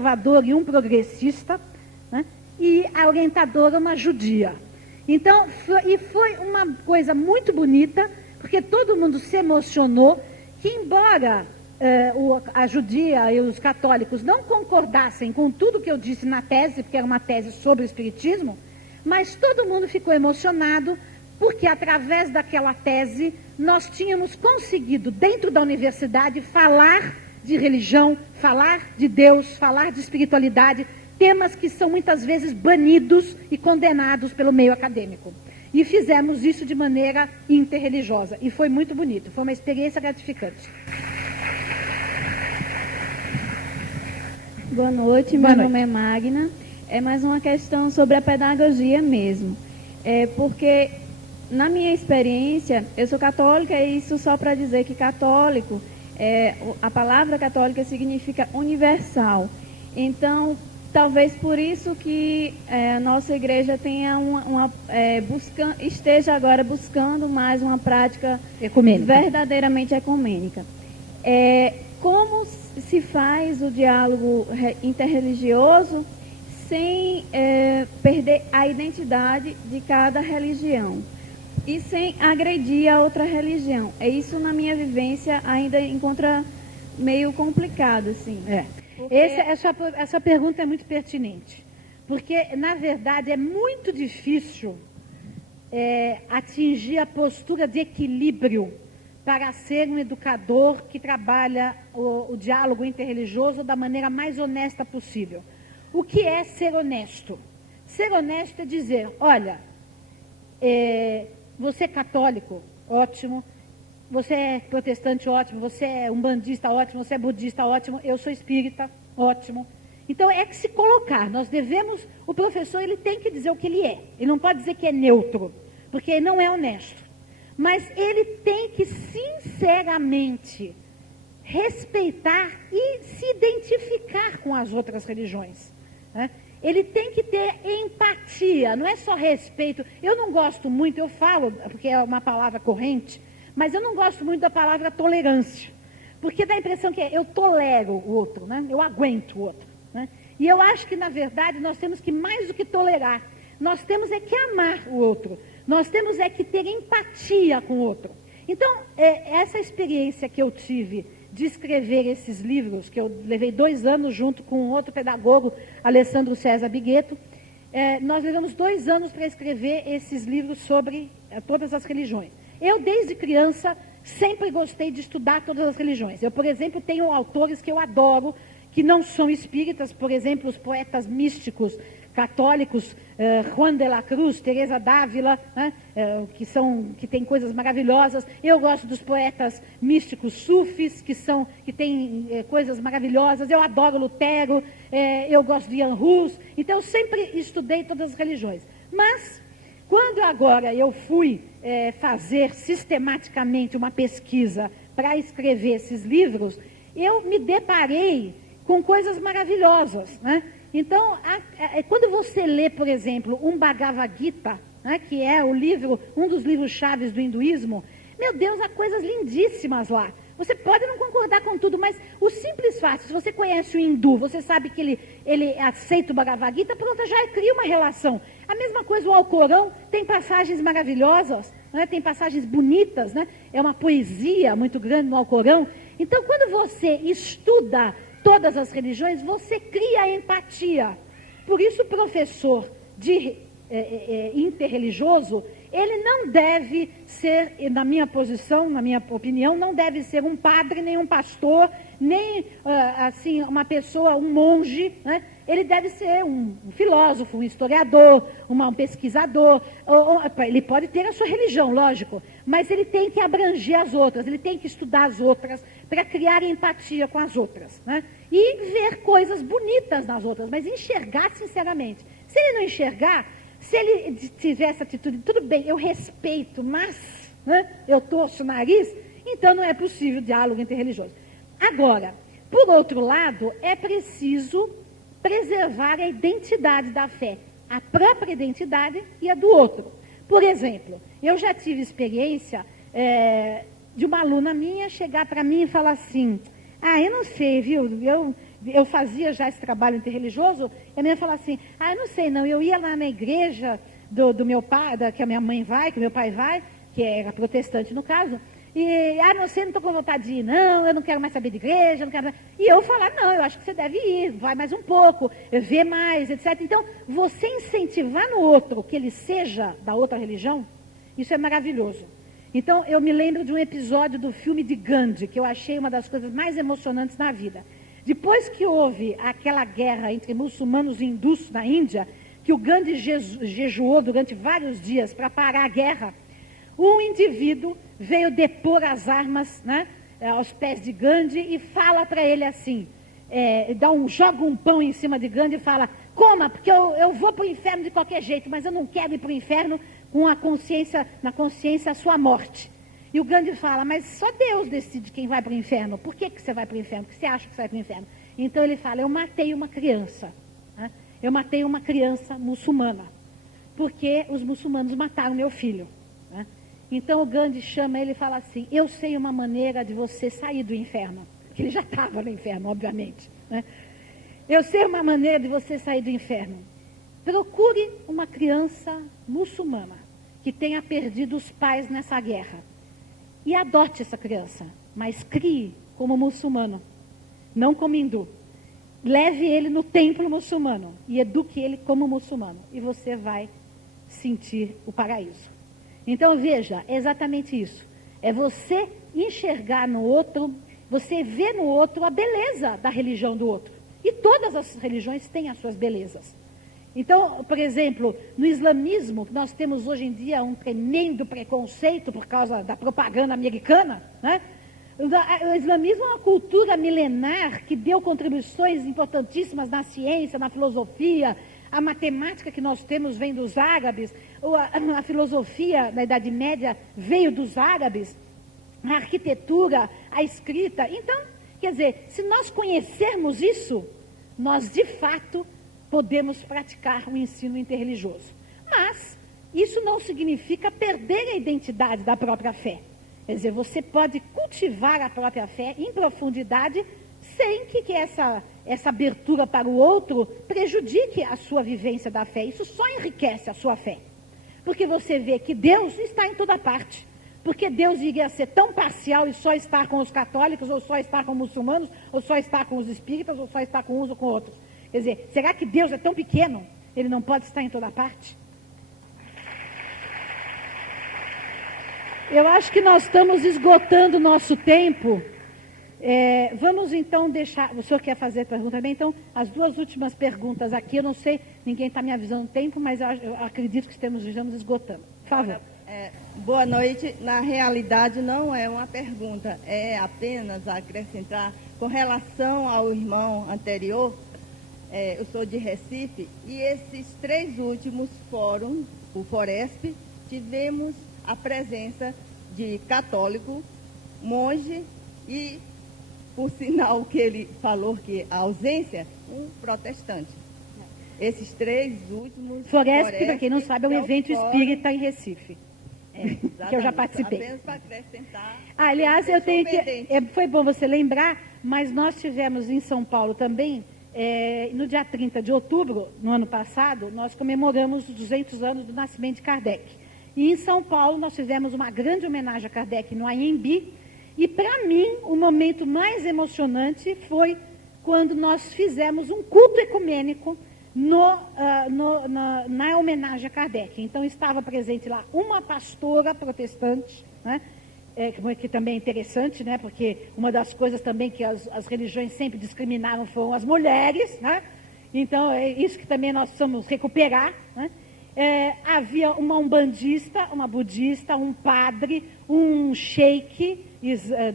conservador e um progressista, né? E a orientadora uma judia. Então, foi uma coisa muito bonita, porque todo mundo se emocionou, que embora a judia e os católicos não concordassem com tudo que eu disse na tese, porque era uma tese sobre o espiritismo, mas todo mundo ficou emocionado, porque através daquela tese nós tínhamos conseguido, dentro da universidade, falar de religião, falar de Deus, falar de espiritualidade, temas que são muitas vezes banidos e condenados pelo meio acadêmico. E fizemos isso de maneira interreligiosa. E foi muito bonito, foi uma experiência gratificante. Boa noite, meu nome é Magna. É mais uma questão sobre a pedagogia mesmo. Porque, na minha experiência, eu sou católica, e isso só para dizer que católico, a palavra católica significa universal. Então, talvez por isso que a nossa igreja tenha esteja agora buscando mais uma prática ecumênica, verdadeiramente ecumênica. Como se faz o diálogo interreligioso sem perder a identidade de cada religião e sem agredir a outra religião? Isso, na minha vivência, ainda encontra meio complicado, assim. Essa pergunta é muito pertinente, porque, na verdade, é muito difícil atingir a postura de equilíbrio para ser um educador que trabalha o diálogo interreligioso da maneira mais honesta possível. O que é ser honesto? Ser honesto é dizer, olha, você é católico, ótimo. Você é protestante, ótimo. Você é umbandista, ótimo. Você é budista, ótimo. Eu sou espírita, ótimo. Então, é que se colocar. Nós devemos... O professor, ele tem que dizer o que ele é. Ele não pode dizer que é neutro, porque ele não é honesto. Mas ele tem que, sinceramente, respeitar e se identificar com as outras religiões, né? Ele tem que ter empatia, não é só respeito. Eu não gosto muito, eu falo, porque é uma palavra corrente, mas eu não gosto muito da palavra tolerância, porque dá a impressão que eu tolero o outro, né? Eu aguento o outro, né? E eu acho que, na verdade, nós temos que, mais do que tolerar, nós temos que amar o outro, nós temos que ter empatia com o outro. Então, essa experiência que eu tive de escrever esses livros, que eu levei 2 anos junto com outro pedagogo, Alessandro César Bigueto, nós levamos 2 anos para escrever esses livros sobre todas as religiões. Eu, desde criança, sempre gostei de estudar todas as religiões. Eu, por exemplo, tenho autores que eu adoro, que não são espíritas, por exemplo, os poetas místicos católicos, Juan de la Cruz, Teresa d'Ávila, né, que tem coisas maravilhosas. Eu gosto dos poetas místicos sufis, que têm coisas maravilhosas. Eu adoro Lutero, eu gosto de Jan Hus. Então, eu sempre estudei todas as religiões. Mas, quando agora eu fui fazer sistematicamente uma pesquisa para escrever esses livros, eu me deparei com coisas maravilhosas, né? Então, quando você lê, por exemplo, um Bhagavad Gita, né, que é um dos livros chaves do hinduísmo, meu Deus, há coisas lindíssimas lá. Você pode não concordar com tudo, mas o simples fato, se você conhece o hindu, você sabe que ele aceita o Bhagavad Gita, pronto, já cria uma relação. A mesma coisa o Alcorão, tem passagens maravilhosas, né, tem passagens bonitas, né, é uma poesia muito grande no Alcorão. Então, quando você estuda todas as religiões, você cria empatia. Por isso, o professor interreligioso, ele não deve ser, na minha posição, na minha opinião, não deve ser um padre, nem um pastor, nem assim, uma pessoa, um monge, né? Ele deve ser um filósofo, um historiador, um pesquisador. Ele pode ter a sua religião, lógico, mas ele tem que abranger as outras, ele tem que estudar as outras, para criar empatia com as outras, né? E ver coisas bonitas nas outras, mas enxergar sinceramente. Se ele não enxergar, se ele tiver essa atitude, tudo bem, eu respeito, mas, né, eu torço o nariz, então não é possível diálogo interreligioso. Agora, por outro lado, é preciso preservar a identidade da fé, a própria identidade e a do outro. Por exemplo, eu já tive experiência de uma aluna minha chegar para mim e falar assim, eu não sei, viu, eu fazia já esse trabalho interreligioso, e a menina falava assim, eu não sei não, eu ia lá na igreja do meu pai, que a minha mãe vai, que o meu pai vai, que era protestante no caso, e, não sei, não estou com vontade de ir, não, eu não quero mais saber de igreja, não quero mais... E eu falar, não, eu acho que você deve ir, vai mais um pouco, vê mais, etc. Então, você incentivar no outro que ele seja da outra religião, isso é maravilhoso. Então, eu me lembro de um episódio do filme de Gandhi, que eu achei uma das coisas mais emocionantes na vida. Depois que houve aquela guerra entre muçulmanos e hindus na Índia, que o Gandhi jejuou durante vários dias para parar a guerra, um indivíduo veio depor as armas, né, aos pés de Gandhi e fala para ele assim, joga um pão em cima de Gandhi e fala, coma, porque eu vou para o inferno de qualquer jeito, mas eu não quero ir para o inferno com na consciência a sua morte. E o Gandhi fala, mas só Deus decide quem vai para o inferno. Por que você vai para o inferno? Por que você acha que você vai para o inferno? Então ele fala, eu matei uma criança. Né? Eu matei uma criança muçulmana. Porque os muçulmanos mataram meu filho. Né? Então o Gandhi chama ele e fala assim, eu sei uma maneira de você sair do inferno. Porque ele já estava no inferno, obviamente. Né? Eu sei uma maneira de você sair do inferno. Procure uma criança muçulmana que tenha perdido os pais nessa guerra. E adote essa criança, mas crie como muçulmano, não como hindu. Leve ele no templo muçulmano e eduque ele como muçulmano. E você vai sentir o paraíso. Então veja, é exatamente isso. É você enxergar no outro, você ver no outro a beleza da religião do outro. E todas as religiões têm as suas belezas. Então, por exemplo, no islamismo, nós temos hoje em dia um tremendo preconceito por causa da propaganda americana, né? O islamismo é uma cultura milenar que deu contribuições importantíssimas na ciência, na filosofia. A matemática que nós temos vem dos árabes, a filosofia da Idade Média veio dos árabes, a arquitetura, a escrita. Então, quer dizer, se nós conhecermos isso, nós de fato podemos praticar o ensino interreligioso. Mas isso não significa perder a identidade da própria fé. Quer dizer, você pode cultivar a própria fé em profundidade sem que essa abertura para o outro prejudique a sua vivência da fé. Isso só enriquece a sua fé. Porque você vê que Deus está em toda parte. Porque Deus iria ser tão parcial e só estar com os católicos, ou só estar com os muçulmanos, ou só estar com os espíritas, ou só estar com uns ou com outros. Quer dizer, será que Deus é tão pequeno, ele não pode estar em toda parte? Eu acho que nós estamos esgotando o nosso tempo. Vamos então deixar... O senhor quer fazer a pergunta também? Então, as duas últimas perguntas aqui, eu não sei, ninguém está me avisando o tempo, mas eu acredito que estamos esgotando. Por favor. Boa noite. Na realidade, não é uma pergunta, é apenas acrescentar com relação ao irmão anterior. Eu sou de Recife, e esses 3 últimos fóruns, o Foresp, tivemos a presença de católico, monge e, por sinal que ele falou que a ausência, um protestante. Esses 3 últimos... Foresp, para quem não sabe, é um evento espírita em Recife. Que eu já participei. Apenas para acrescentar. Aliás, eu tenho que... foi bom você lembrar, mas nós tivemos em São Paulo também... no dia 30 de outubro, no ano passado, nós comemoramos os 200 anos do nascimento de Kardec. E em São Paulo nós fizemos uma grande homenagem a Kardec no Anhembi. E para mim, o momento mais emocionante foi quando nós fizemos um culto ecumênico na homenagem a Kardec. Então estava presente lá uma pastora protestante, né? Que também é interessante, né? Porque uma das coisas também que as religiões sempre discriminaram foram as mulheres, né? Então, é isso que também nós precisamos recuperar, né? Havia uma umbandista, uma budista, um padre, um sheik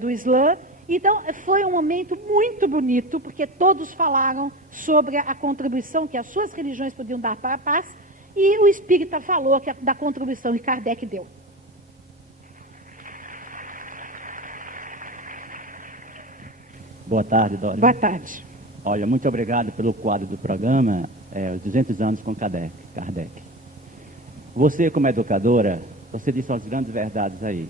do Islã. Então, foi um momento muito bonito, porque todos falaram sobre a contribuição que as suas religiões podiam dar para a paz, e o espírita falou da contribuição que Kardec deu. Boa tarde, Dora. Boa tarde. Olha, muito obrigado pelo quadro do programa, os 200 anos com Kardec. Você, como educadora, você disse as grandes verdades aí.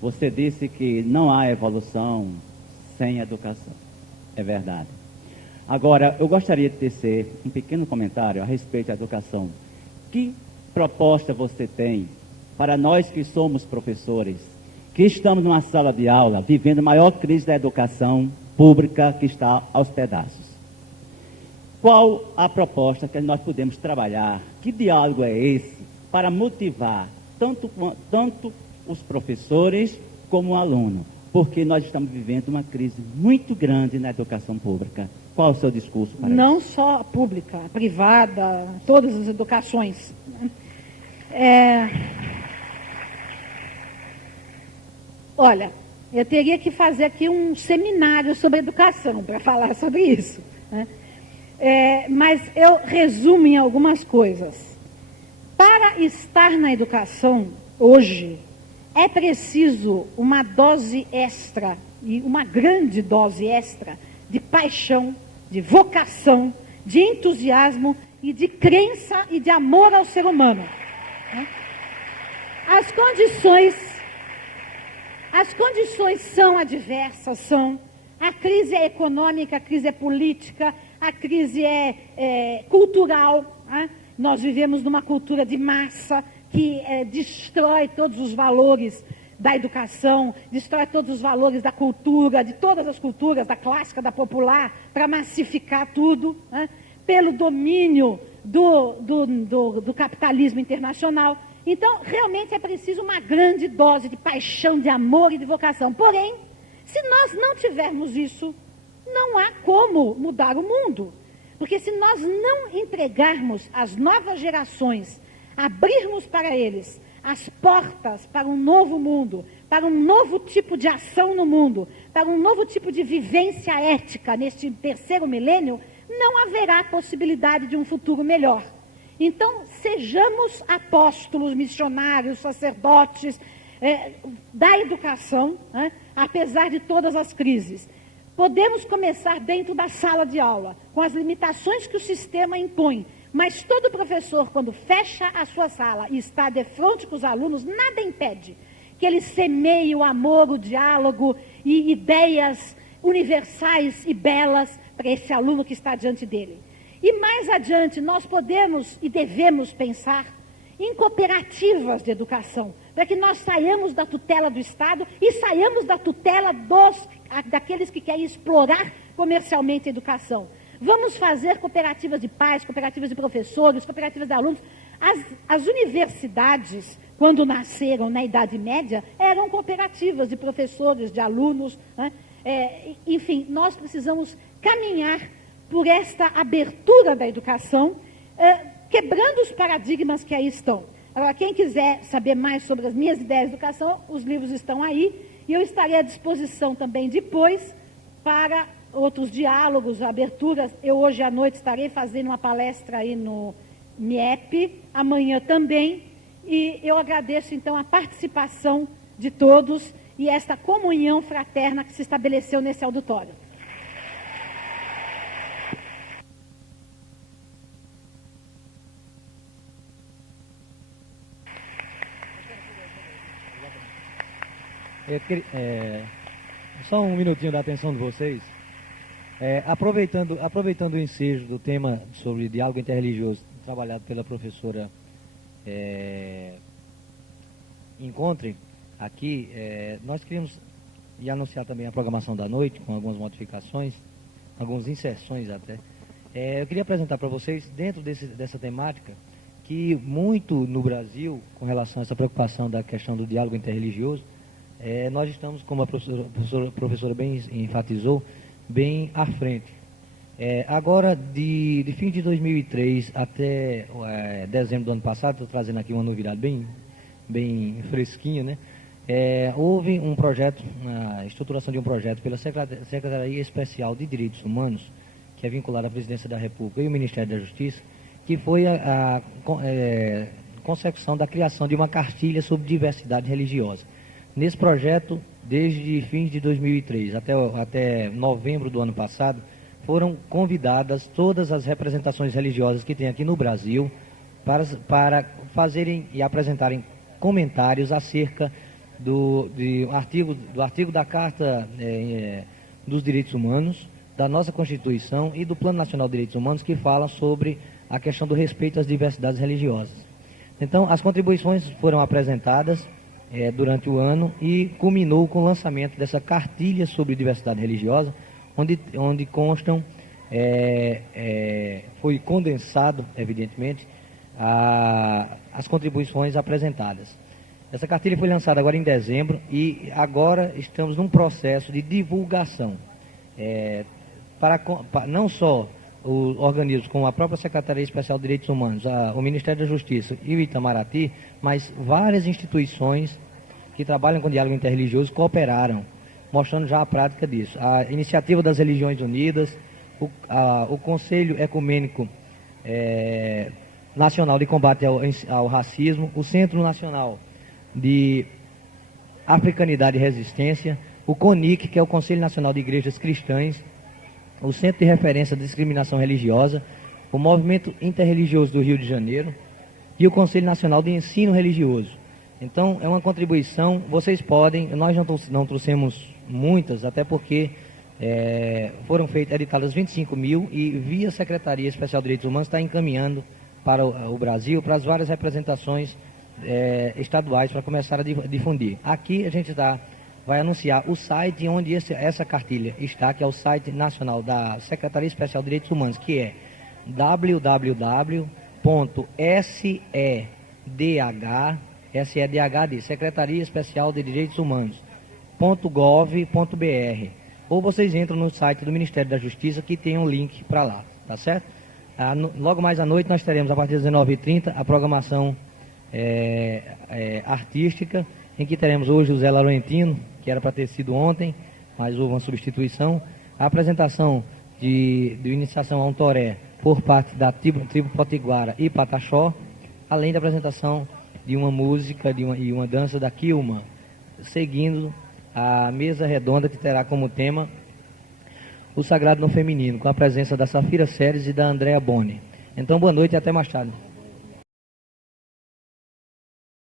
Você disse que não há evolução sem educação. É verdade. Agora, eu gostaria de tecer um pequeno comentário a respeito da educação. Que proposta você tem para nós que somos professores, que estamos numa sala de aula, vivendo a maior crise da educação pública que está aos pedaços? Qual a proposta que nós podemos trabalhar? Que diálogo é esse para motivar tanto os professores como o aluno? Porque nós estamos vivendo uma crise muito grande na educação pública. Qual o seu discurso para Não isso? só a pública, a privada, todas as educações. Olha, eu teria que fazer aqui um seminário sobre educação para falar sobre isso, né? Mas eu resumo em algumas coisas. Para estar na educação, hoje, é preciso uma dose extra, e uma grande dose extra, de paixão, de vocação, de entusiasmo e de crença e de amor ao ser humano. As condições são adversas, a crise é econômica, a crise é política, a crise é cultural, né? Nós vivemos numa cultura de massa que destrói todos os valores da educação, destrói todos os valores da cultura, de todas as culturas, da clássica, da popular, para massificar tudo, né? Pelo domínio do capitalismo internacional. Então, realmente é preciso uma grande dose de paixão, de amor e de vocação. Porém, se nós não tivermos isso, não há como mudar o mundo. Porque se nós não entregarmos às novas gerações, abrirmos para eles as portas para um novo mundo, para um novo tipo de ação no mundo, para um novo tipo de vivência ética neste terceiro milênio, não haverá possibilidade de um futuro melhor. Então, sejamos apóstolos, missionários, sacerdotes da educação, né, apesar de todas as crises. Podemos começar dentro da sala de aula, com as limitações que o sistema impõe, mas todo professor, quando fecha a sua sala e está de frente com os alunos, nada impede que ele semeie o amor, o diálogo e ideias universais e belas para esse aluno que está diante dele. E mais adiante, nós podemos e devemos pensar em cooperativas de educação, para que nós saiamos da tutela do Estado e saiamos da tutela daqueles que querem explorar comercialmente a educação. Vamos fazer cooperativas de pais, cooperativas de professores, cooperativas de alunos. As universidades, quando nasceram na Idade Média, eram cooperativas de professores, de alunos, né? Enfim, nós precisamos caminhar por esta abertura da educação, quebrando os paradigmas que aí estão. Agora, quem quiser saber mais sobre as minhas ideias de educação, os livros estão aí, e eu estarei à disposição também depois para outros diálogos, aberturas. Eu hoje à noite estarei fazendo uma palestra aí no MIEP, amanhã também, e eu agradeço então a participação de todos e esta comunhão fraterna que se estabeleceu nesse auditório. Só um minutinho da atenção de vocês. Aproveitando o ensejo do tema sobre diálogo interreligioso, trabalhado pela professora Encontre, aqui, nós queríamos anunciar também a programação da noite, com algumas modificações, algumas inserções até. Eu queria apresentar para vocês, dentro dessa temática, que muito no Brasil, com relação a essa preocupação da questão do diálogo interreligioso, nós estamos, como a professora bem enfatizou, bem à frente. Agora, de fim de 2003 até dezembro do ano passado, estou trazendo aqui uma novidade bem fresquinha, né? Houve um projeto, a estruturação de um projeto pela Secretaria Especial de Direitos Humanos, que é vinculada à Presidência da República e o Ministério da Justiça, que foi a consecução da criação de uma cartilha sobre diversidade religiosa. Nesse projeto, desde fins de 2003 até novembro do ano passado, foram convidadas todas as representações religiosas que tem aqui no Brasil para fazerem e apresentarem comentários acerca do artigo da Carta dos Direitos Humanos, da nossa Constituição e do Plano Nacional de Direitos Humanos, que fala sobre a questão do respeito às diversidades religiosas. Então, as contribuições foram apresentadas durante o ano e culminou com o lançamento dessa cartilha sobre diversidade religiosa, onde constam, foi condensado, evidentemente, as contribuições apresentadas. Essa cartilha foi lançada agora em dezembro e agora estamos num processo de divulgação, para não só os organismos como a própria Secretaria Especial de Direitos Humanos, o Ministério da Justiça e o Itamaraty, mas várias instituições que trabalham com diálogo interreligioso cooperaram, mostrando já a prática disso. A Iniciativa das Religiões Unidas, o Conselho Ecumênico Nacional de Combate ao Racismo, o Centro Nacional de Africanidade e Resistência, o CONIC, que é o Conselho Nacional de Igrejas Cristãs, o Centro de Referência de Discriminação Religiosa, o Movimento Interreligioso do Rio de Janeiro e o Conselho Nacional de Ensino Religioso. Então, é uma contribuição, vocês podem, nós não trouxemos muitas, até porque foram editadas 25 mil e via Secretaria Especial de Direitos Humanos está encaminhando para o Brasil, para as várias representações estaduais, para começar a difundir. Aqui a gente vai anunciar o site onde essa cartilha está, que é o site nacional da Secretaria Especial de Direitos Humanos, que é www.sedh, Secretaria Especial de Direitos Humanos, .gov.br, ou vocês entram no site do Ministério da Justiça, que tem um link para lá, tá certo? Logo mais à noite nós teremos, a partir das 19h30, a programação artística, em que teremos hoje o Zé Laurentino, que era para ter sido ontem, mas houve uma substituição, a apresentação de iniciação a um toré por parte da tribo Potiguara e Pataxó, além da apresentação de uma música e uma dança da Quilma, seguindo a mesa redonda que terá como tema o Sagrado no Feminino, com a presença da Safira Seres e da Andréa Boni. Então, boa noite e até mais tarde.